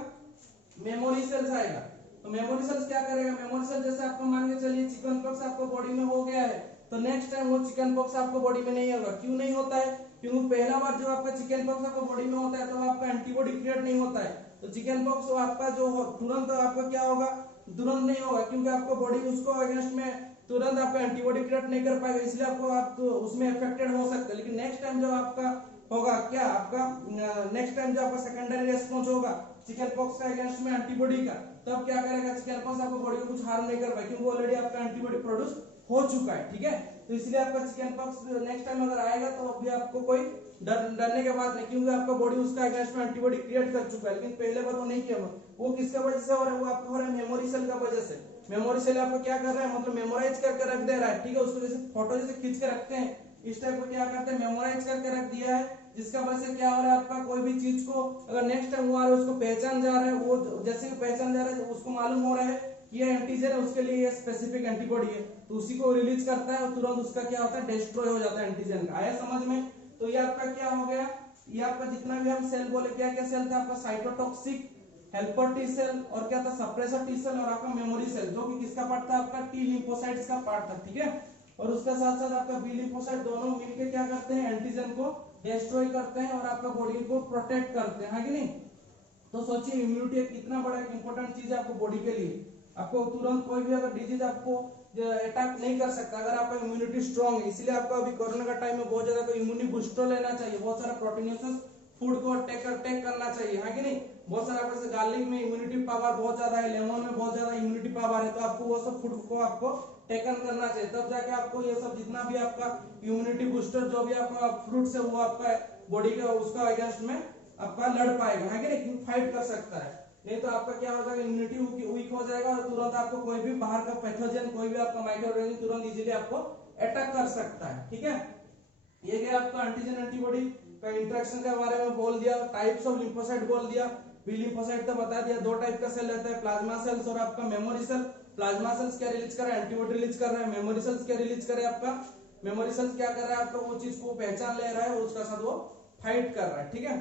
मेमोरी सेल्स आएगा। तो मेमोरी सेल्स क्या करेगा, मेमोरी सेल जैसे आपको मान के चलिए चिकन पॉक्स आपको बॉडी में हो गया है, तो नेक्स्ट टाइम वो चिकन पॉक्स आपको बॉडी में नहीं होगा। क्यों नहीं होता है, क्योंकि पहला बार जब आपका चिकन पॉक्स आपको बॉडी में होता है तो आपका एंटीबॉडी क्रिएट नहीं होता है। तो चिकन पॉक्स आपका जो तुरंत आपका क्या होगा, तुरंत नहीं होगा, क्योंकि आपको बॉडी उसको अगेंस्ट में तुरंत आपका एंटीबॉडी क्रिएट नहीं कर पाएगा, इसलिए आपको आप तो उसमें अफेक्टेड हो सकते हैं। लेकिन नेक्स्ट टाइम जब आपका होगा क्या, आपका नेक्स्ट टाइम जब आपका सेकेंडरी रेस्पॉन्स होगा चिकन पॉक्स का अगेंस्ट में एंटीबॉडी का, तब क्या करेगा, चिकन पॉक्स आपको बॉडी को कुछ हार्म नहीं कर पाएगा, क्योंकि ऑलरेडी आपका एंटीबॉडी प्रोड्यूस हो चुका है। ठीक है, तो इसलिए आपका चिकन पॉक्स नेक्स्ट टाइम अगर आएगा तो अभी आपको कोई डरने के बात नहीं, क्योंकि आपका बॉडी उसका अगेंस्ट में एंटीबॉडी क्रिएट कर चुका है। लेकिन पहले बार वो नहीं किया, वो किसका वजह से हो रहा है, वो आपको हो रहा है मेमोरी सेल का वजह से। मेमोरी सेल आपको क्या कर रहा है, मतलब मेमोराइज करके रख दे रहा है। ठीक है, उसको जैसे फोटो जैसे खींच के रखते हैं, इस टाइप को क्या करते हैं, मेमोराइज करके रख दिया है, जिसका वजह से क्या हो रहा है, आपका कोई भी चीज को अगर नेक्स्ट टाइम हुआ है उसको पहचान जा रहा है, वो जैसे पहचान जा रहा है उसको मालूम हो रहा है कि ये एंटीजन है, उसके लिए ये स्पेसिफिक एंटीबॉडी है, तो उसी को रिलीज करता है और तुरंत उसका क्या होता है, डिस्ट्रॉय हो जाता है एंटीजन का। आया समझ में। तो ये आपका क्या हो गया, ये आपका जितना भी हम सेल बोले, क्या क्या सेल था आपका, साइटोटॉक्सिक, हेल्पर टी सेल, और क्या था, सप्रेसर टी सेल, और आपका मेमोरी सेल, जो कि किसका पार्ट था, आपका टी लिम्फोसाइट्स का पार्ट था। ठीक है, और उसका साथ साथ आपका बी लिम्फोसाइट, दोनों मिलकर क्या करते हैं, एंटीजन को डिस्ट्रॉय करते हैं और आपका बॉडी को प्रोटेक्ट करते हैं, है कि नहीं। तो सोचिए इम्यूनिटी कितना बड़ा एक इंपॉर्टेंट चीज है आपको बॉडी के लिए। आपको तुरंत कोई भी अगर डिजीज आपको अटैक नहीं कर सकता अगर आपका इम्यूनिटी स्ट्रांग है। इसलिए आपको अभी कोरोना का टाइम में बहुत ज्यादा इम्यूनिटी बूस्टर लेना चाहिए, बहुत सारा प्रोटीनियस फूड को टेक करना चाहिए, है कि नहीं। बहुत सारा आपके गार्लिक में इम्यूनिटी पावर बहुत ज्यादा है, लेमन में बहुत ज्यादा इम्यूनिटी पावर है, तो आपको वो सब फूड को आपको टेकन करना चाहिए, तब जाके आपको ये सब जितना भी आपका इम्यूनिटी बूस्टर जो भी आपका फ्रूट्स है वो आपका बॉडी का उसका अगेंस्ट में आपका लड़ पाएगा, है कि नहीं, फाइट कर सकता है। नहीं तो आपका क्या होगा, इम्यूनिटी वीक हो जाएगा और तुरंत आपको कोई भी बाहर का पैथोजन, कोई भी आपका माइक्रोऑर्गेनिज्म तुरंत इजीली आपको अटैक कर सकता है। ठीक है, ये गया आपका एंटीजन एंटीबॉडी का इंटरेक्शन के बारे में बोल दिया, टाइप्स ऑफ लिम्फोसाइट बोल दिया, बी लिम्फोसाइट तो बता दिया, दो टाइप का सेल रहता है, प्लाज्मा सेल्स और आपका मेमोरी सेल। प्लाज्मा सेल्स क्या रिलीज कर रहा है, एंटीबॉडी रिलीज कर रहा है। मेमोरी सेल्स क्या रिलीज कर रहा है, आपका मेमोरी सेल्स क्या कर रहा है, आपका वो चीज को पहचान ले रहा है, उसका साथ वो फाइट कर रहा है। ठीक है,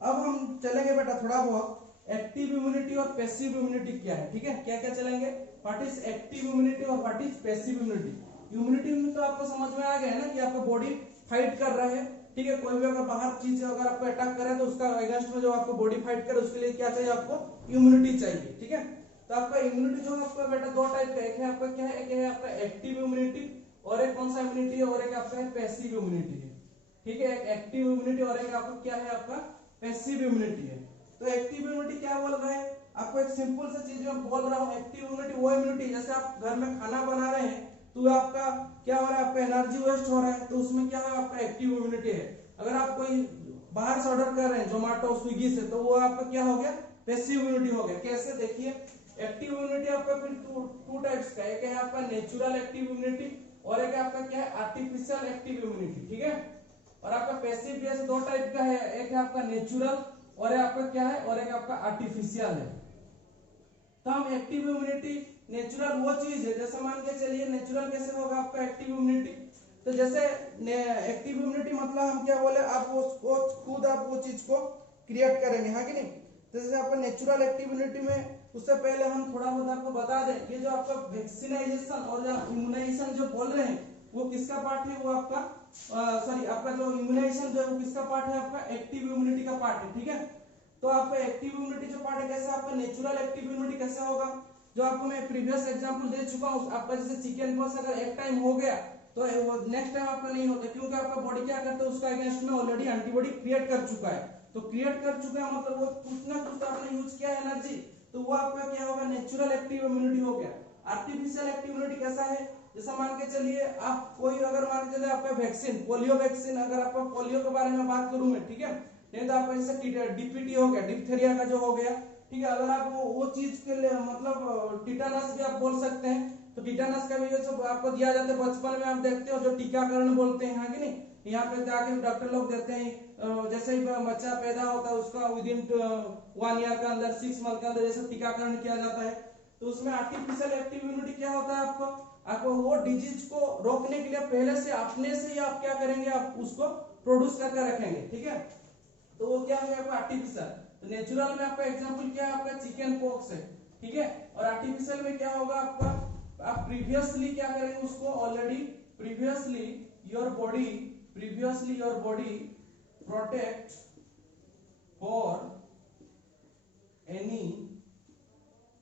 अब हम चलेंगे बेटा थोड़ा बहुत एक्टिव इम्यूनिटी और पैसिव इम्यूनिटी क्या है, ठीक है, क्या क्या चलेंगे, व्हाट इज एक्टिव इम्यूनिटी और what is passive immunity. Immunity में तो आपको समझ में आ गया है ना कि आपका बॉडी फाइट कर रहा है, ठीक है, कोई भी अगर बाहर चीज अगर आपको अटैक करे तो उसका अगेंस्ट में जो आपको बॉडी फाइट करे उसके लिए क्या चाहिए, आपको इम्यूनिटी चाहिए, ठीक है। तो आपका इम्यूनिटी जो है आपका बेटा दो टाइप का, एक है आपका क्या है, एक है आपका एक्टिव इम्यूनिटी और एक कौन सा इम्यूनिटी है, और एक आपका है पैसिव इम्यूनिटी है, ठीक है, एक एक्टिव इम्यूनिटी और एक आपका क्या है, आपका पैसिव इम्यूनिटी है। तो एक्टिव इम्यूनिटी क्या बोल रहा है, आपको एक सिंपल सा चीज में बोल रहा हूँ, एक्टिव इम्यूनिटी वो इम्यूनिटी जैसे आप घर में खाना बना रहे हैं तो आपका क्या हो रहा है, आपका एनर्जी वेस्ट हो रहा है, तो उसमें क्या है, आपका एक्टिव इम्यूनिटी है। अगर आप कोई बाहर से ऑर्डर कर रहे हैं जोमेटो स्विगी से, तो वो आपका क्या हो गया, पैसिव इम्यूनिटी हो गया। कैसे, देखिए एक्टिव इम्यूनिटी आपका फिर टू टाइप्स का, एक है आपका नेचुरल एक्टिव इम्यूनिटी और एक आपका क्या है, आर्टिफिशियल एक्टिव इम्यूनिटी, ठीक है। और आपका पैसिव जैसे दो टाइप का है, एक है आपका नेचुरल और आपका क्या है, और एक आपका आर्टिफिशियल है। तो हम एक्टिव इम्यूनिटी, नेचुरल वो चीज है, जैसे मान के चलिए नेचुरल कैसे होगा आपका एक्टिव इम्यूनिटी, तो जैसे एक्टिव इम्यूनिटी मतलब हम क्या बोले, आप वो खुद आप वो चीज को क्रिएट करेंगे, हाँ कि नहीं। तो जैसे आपका नेचुरल एक्टिव इम्यूनिटी में, उससे पहले हम थोड़ा बहुत आपको बता दें, ये जो आपका वैक्सीनाइजेशन और इम्यूनाइजेशन जो बोल रहे हैं वो किसका पार्ट है, वो आपका सॉरी आपका जो इम्यूनाइजेशन जो है वो किसका पार्ट है, आपका एक्टिव इम्यूनिटी का पार्ट है, ठीक है। तो आपका एक्टिव इम्यूनिटी जो पार्ट है कैसे, आपका नेचुरल एक्टिव इम्यूनिटी कैसे होगा, जो आपको मैं प्रीवियस एग्जांपल दे चुका हूं, आपका जैसे चिकन पॉक्स अगर एक टाइम हो गया तो वो नेक्स्ट टाइम आपका नहीं होता, क्योंकि आपका बॉडी क्या करता है, उसका अगेंस्ट में ऑलरेडी एंटीबॉडी क्रिएट कर चुका है। तो क्रिएट कर चुका है मतलब वो कुछ ना कुछ तो आपने यूज किया है एनर्जी, तो वो आपका क्या होगा, नेचुरल एक्टिव इम्यूनिटी हो गया। आर्टिफिशियल एक्टिव इम्यूनिटी कैसा है, जैसा मान के चलिए आप कोई अगर मान के चलिए आपका वैक्सीन, पोलियो वैक्सीन, अगर आपका पोलियो के बारे में बात करूं मैं, ठीक है, नहीं तो आपका जैसे डीपीटी हो गया, डिप्थेरिया का जो हो गया, ठीक है, अगर आप वो चीज के लिए मतलब टीटानस भी आप बोल सकते हैं, तो टीटानस का भी ये सब आपको दिया जाता है बचपन में, आप देखते हो जो टीकाकरण बोलते हैं, हाँ कि नहीं, यहाँ पे जाके डॉक्टर लोग देते हैं, जैसे ही बच्चा पैदा होता है उसका विद इन 1 ईयर के अंदर 6 मंथ के अंदर ये सब टीकाकरण किया जाता है। तो उसमें आर्टिफिशियल एक्टिव इम्यूनिटी क्या होता है, आपको वो डिजीज को रोकने के लिए पहले से अपने से ही आप क्या करेंगे, आप उसको प्रोड्यूस करके रखेंगे, ठीक है। तो वो क्या है आपका आर्टिफिशियल। तो नेचुरल में आपका एग्जांपल क्या है, आपका चिकन पॉक्स है, ठीक है। और आर्टिफिशियल में क्या होगा आपका, आप प्रीवियसली क्या करेंगे उसको, already previously your body protect for any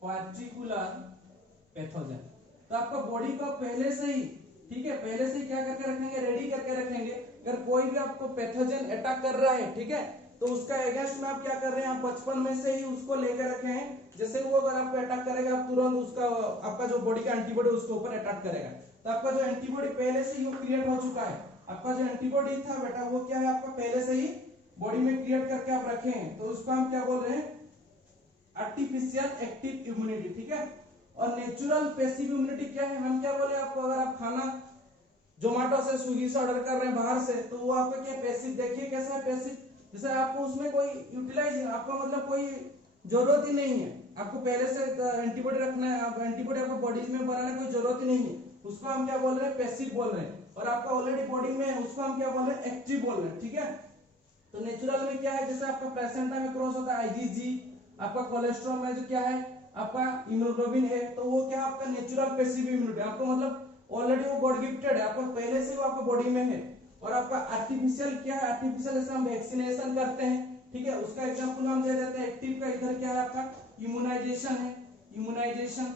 particular pathogen. तो आपका बॉडी को पहले से ही, ठीक है, पहले से ही क्या करके रखेंगे, रेडी करके रखेंगे। अगर कोई भी आपको पैथोजन अटैक कर रहा है, ठीक है, तो उसका अगेंस्ट में आप क्या कर रहे हैं, आप बचपन में से ही उसको लेकर रखे हैं, जैसे वो अगर आपको अटैक करेगा आप तुरंत उसका आपका जो बॉडी का एंटीबॉडी उसके ऊपर अटैक करेगा। तो आपका जो एंटीबॉडी पहले से ही क्रिएट हो चुका है, आपका जो एंटीबॉडी था बेटा वो क्या है, आपका पहले से ही बॉडी में क्रिएट करके आप रखे हैं, तो उसको हम क्या बोल रहे हैं, आर्टिफिशियल एक्टिव इम्यूनिटी, ठीक है। और नेचुरल पैसिव इम्यूनिटी क्या है, हम क्या बोले आपको, अगर आप खाना जोमेटो से स्विगी से ऑर्डर कर रहे हैं बाहर से, तो वो आपका क्या पैसिव, देखिए कैसा है पैसिव, जैसे आपको उसमें कोई यूटिलाइज, आपका मतलब कोई जरूरत ही नहीं है, आपको पहले से एंटीबॉडी रखना है, आप एंटीबॉडी आपको बॉडी में बनाने की कोई जरूरत ही नहीं है, उसको हम क्या बोल रहे हैं, पैसिव बोल रहे हैं। और आपका ऑलरेडी बॉडी में है उसको हम क्या बोल रहे हैं, एक्टिव बोल रहे हैं, ठीक है। तो नेचुरल में क्या है, जैसे आपका प्लेसेंटा में क्रॉस होता है आईजीजी, आपका कोलेस्ट्रॉल में जो क्या है आपका हीमोग्लोबिन है, तो वो क्या आपका नेचुरल पैसिव इम्यूनिटी, आपको मतलब ऑलरेडी वो गॉड गिफ्टेड है, आपको पहले से वो आपको बॉडी में है। और आपका आर्टिफिशियल क्या है, आर्टिफिशियल जैसे हम वैक्सीनेशन करते हैं, ठीक है, उसका एग्जांपल हम दे देते हैं एक्टिव का, इधर क्या है आपका इम्यूनाइजेशन है, इम्यूनाइजेशन,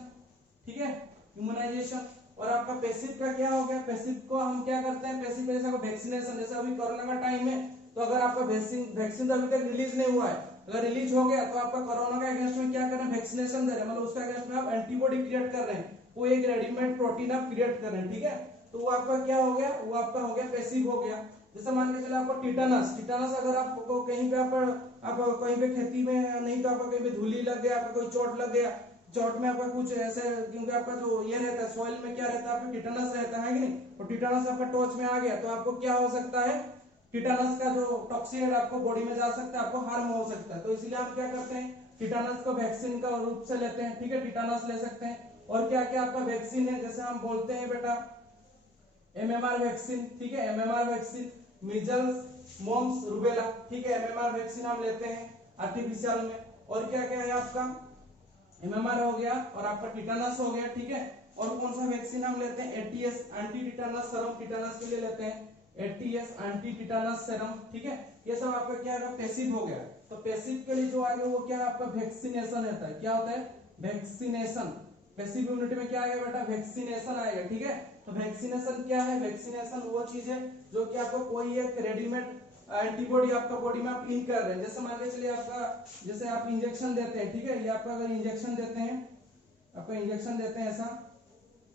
ठीक है, इम्यूनाइजेशन। और आपका पैसिव का क्या हो गया, पैसिव को हम क्या करते हैं, पैसिव जैसे वैक्सीनेशन, जैसे अभी कोरोना का टाइम है, तो अगर आपका वैक्सीन तो अभी तक रिलीज नहीं हुआ है, अगर रिलीज हो गया तो आपका कोरोना का अगेंस्ट में क्या कर रहे हैं, वैक्सीनेशन दे रहे हैं, मतलब उसका अगेंस्ट में आप एंटीबॉडी क्रिएट कर रहे हैं, वो एक रेडीमेड प्रोटीन आप क्रिएट कर रहे हैं, ठीक है। तो वो आपका क्या हो गया, वो आपका हो गया पैसिव हो गया। जैसे मान के चले आपको टीटानस अगर आपको कहीं पे आप कहीं पे खेती में, नहीं तो आपको कहीं पे धूली लग गया, आपको कोई चोट लग गया, चोट में आपका कुछ ऐसे, क्योंकि आपका जो ये रहता है सॉइल में क्या रहता है, आपका टीटानस रहता है कि नहीं, और टीटानस आपका टॉर्च में आ गया तो आपको क्या हो सकता है, टीटानस का जो टॉक्सिन आपको बॉडी में जा सकता है, आपको हार्म हो सकता है। तो इसलिए हम क्या करते हैं, टीटानस को वैक्सीन का रूप से लेते हैं, ठीक है, टीटानस ले सकते हैं। और क्या क्या आपका वैक्सीन है, जैसे हम बोलते हैं बेटा एमएमआर वैक्सीन, ठीक है, MMR vaccine, measles, mom's rubella, ठीक है, एमएमआर वैक्सीन हम लेते हैं आर्टिफिशियल में। और क्या क्या है आपका एमएमआर हो गया और आपका टिटानस हो गया, ठीक है। और कौन सा वैक्सीन हम लेते हैं, ATS anti tetanus serum, tetanus के लिए लेते हैं एटीएस एंटी टिटानस सीरम, ठीक है। ये सब आपका क्या है पैसिव हो गया। तो पैसिव के लिए जो आगे वो क्या है आपका वैक्सीनेशन होता है। क्या होता है, वैक्सीनेशन। पैसिव इम्यूनिटी में क्या आएगा बेटा, वैक्सीनेशन आएगा, ठीक है। तो वैक्सीनेशन क्या है, वैक्सीनेशन वो चीज है जो कि आपको कोई एक रेडीमेड एंटीबॉडी आपका बॉडी में आप इन कर रहे हैं। जैसे मान के चलिए आपका, जैसे आप इंजेक्शन देते हैं, ठीक है, ये आपका अगर इंजेक्शन देते हैं, आपका इंजेक्शन देते हैं ऐसा,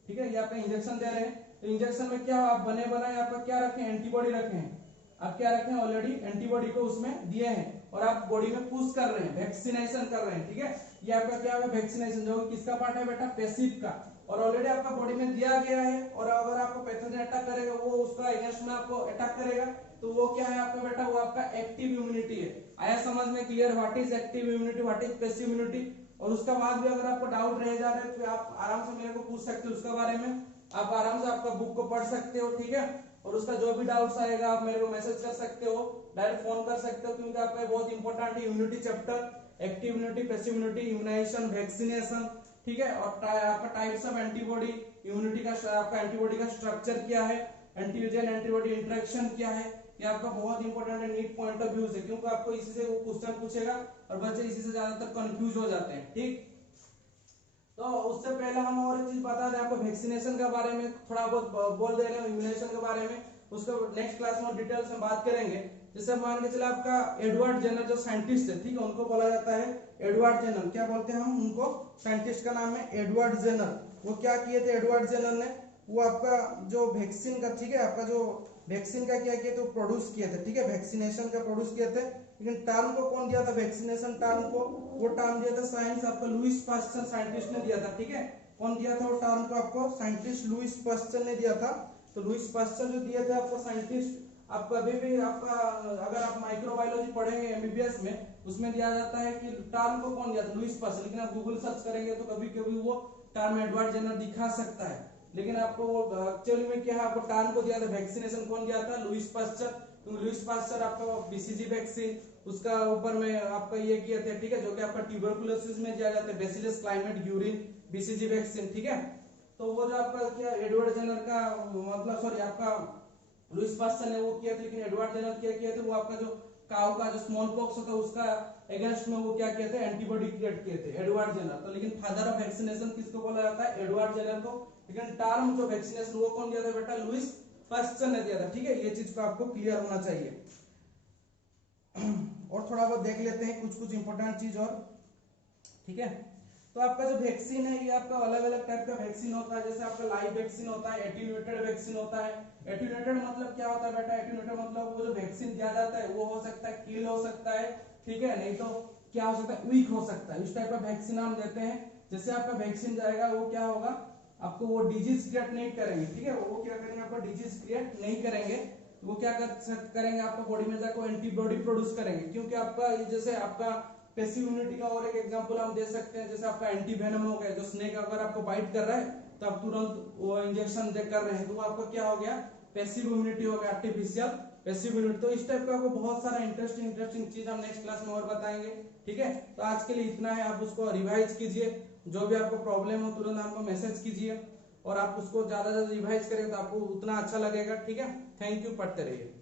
ठीक है, ये आपका इंजेक्शन दे रहे हैं, तो इंजेक्शन में क्या आप बने बनाए आपका क्या रखे, एंटीबॉडी रखे हैं। आप क्या रखे हैं, ऑलरेडी एंटीबॉडी को उसमें दिए हैं और आप बॉडी में पुश कर रहे हैं, वैक्सीनेशन कर रहे हैं, ठीक है। ये आपका क्या है वैक्सीनेशन, जो किसका पार्ट है बेटा, पैसिव का। और ऑलरेडी आपका बॉडी में दिया गया है और अगर आपको पैथोजन अटैक करेगा वो उसका अगेंस्ट में आपको अटैक करेगा, तो वो क्या है आपका बेटा, वो आपका एक्टिव इम्यूनिटी है। आया समझ में clear, what is active immunity, what is passive immunity. और उसका बाद भी अगर आपको डाउट रह जा रहा है तो आप आराम से मेरे को पूछ सकते हो उसका बारे में, आप आराम से आपका बुक को पढ़ सकते हो, ठीक है। और उसका जो भी डाउट्स आएगा आप मेरे को मैसेज कर सकते हो, डायरेक्ट फोन कर सकते हो, क्योंकि आपका बहुत इंपॉर्टेंट है immunity chapter, active immunity, passive immunity, immunisation, vaccination, ठीक है। और आपका टाइप्स ऑफ एंटीबॉडी, इम्यूनिटी का आपका एंटीबॉडी का स्ट्रक्चर क्या है, एंटीजन एंटीबॉडी इंटरेक्शन क्या है, ये आपका बहुत इंपॉर्टेंट है नीट पॉइंट ऑफ व्यू से, क्योंकि आपको इसी से वो क्वेश्चन पूछेगा और बच्चे इसी से ज्यादातर कंफ्यूज हो जाते हैं, ठीक। तो उससे पहले हम और एक चीज बता दें आपको, वैक्सीनेशन के बारे में थोड़ा बहुत बोल दे रहे हैं, इम्यूनाइजेशन के बारे में उसको नेक्स्ट क्लास में डिटेल्स में बात करेंगे। जैसे मान के चले आपका एडवर्ड जेनर जो साइंटिस्ट है, ठीक है, उनको बोला जाता है एडवर्ड जेनर। क्या बोलते हैं हम उनको, साइंटिस्ट का नाम है एडवर्ड जेनर। वो क्या किए थे एडवर्ड जेनर ने, वो आपका जो वैक्सीन का, ठीक है, आपका जो वैक्सीन का क्या किया तो प्रोड्यूस किए थे, ठीक है, वैक्सीनेशन का प्रोड्यूस किए थे। लेकिन टर्म को कौन दिया था, वैक्सीनेशन टर्म को, वो टर्म दिया था साइंस आपका लुइस पास्चर साइंटिस्ट ने दिया था, ठीक है। कौन दिया था वो टर्म को आपको, साइंटिस्ट लुइस पास्चर ने दिया था। तो लुइस पास्चर जो दिए थे आपको साइंटिस्ट, आप कभी भी आपका अगर आप माइक्रोबायोलॉजी पढ़ेंगे एमबीबीएस में, उसमें दिया जाता है कि टर्म को कौन दिया था, लुइस पास्चर। लेकिन आप गूगल सर्च करेंगे तो कभी कभी वो टर्म एडवर्ड जेनर दिखा सकता है, लेकिन आपको एक्चुअली में क्या है, आपको टर्म को दिया था वैक्सीनेशन कौन दिया था, लुइस पास्चर। तो लुइस पास्चर आपका बीसीजी वैक्सीन, उसका ऊपर में आपका ये किए थे, ठीक है, जो कि आपका ट्यूबरकुलोसिस में दिया जाता है, bacillus climate urine BCG vaccine, ठीक है। तो वो जो आपका क्या एडवर्ड जेनर का मतलब सॉरी आपका लुइस पास्चर ने वो किया था, लेकिन एडवर्ड जेनर क्या किया था, वो आपका जो काऊ का जो स्मॉल पॉक्स होता है उसका अगेंस्ट में वो क्या किए थे, एंटीबॉडी क्रिएट किए थे एडवर्ड जेनर। तो लेकिन फादर ऑफ वैक्सीनेशन किसको बोला जाता है, एडवर्ड जेनर को। लेकिन टर्म जो वैक्सीनेशन वो कौन दिया था बेटा, लुइस पास्चर ने दिया था, ठीक है। ये चीज को आपको क्लियर होना चाहिए। और थोड़ा बहुत देख लेते हैं कुछ कुछ इंपॉर्टेंट चीज और, ठीक है। तो आपका जो वैक्सीन है ये आपका अलग अलग टाइप का वैक्सीन होता है। जैसे आपका लाइव वैक्सीन होता है, एटेन्यूएटेड वैक्सीन होता है। एटेन्यूएटेड मतलब क्या होता है बेटा, एटेन्यूएटेड मतलब वो जो वैक्सीन दिया जाता है वो हो सकता है किल हो सकता है, ठीक है, नहीं तो क्या हो सकता है वीक हो सकता है। इस टाइप का वैक्सीन हम देते हैं। जैसे आपका वैक्सीन जाएगा वो क्या होगा, आपको वो डिजीज क्रिएट नहीं करेंगे, ठीक है, वो क्या करेंगे आपको डिजीज क्रिएट नहीं करेंगे। वो क्या करेंगे आपका बॉडी में जाकर एंटीबॉडी प्रोड्यूस करेंगे, क्योंकि आपका जैसे आपका पैसिव इम्यूनिटी का और एक एग्जांपल हम दे सकते हैं, जैसे आपका एंटीवेनम हो गया, जो स्नेक अगर आपको बाइट कर रहा है तो आप तुरंत वो इंजेक्शन दे कर रहे हैं, तो वो आपका क्या हो गया, पैसिव इम्यूनिटी हो गया, आर्टिफिशियल पैसिव इम्यूनिटी। तो इस टाइप का आपको बहुत सारा इंटरेस्टिंग चीज हम नेक्स्ट क्लास में और बताएंगे, ठीक है। तो आज के लिए इतना है, आप उसको रिवाइज कीजिए, जो भी आपको प्रॉब्लम हो तुरंत हमको मैसेज कीजिए और आप उसको ज्यादा रिवाइज करें तो आपको उतना अच्छा लगेगा, ठीक है। थैंक यू, पढ़ते रहिए।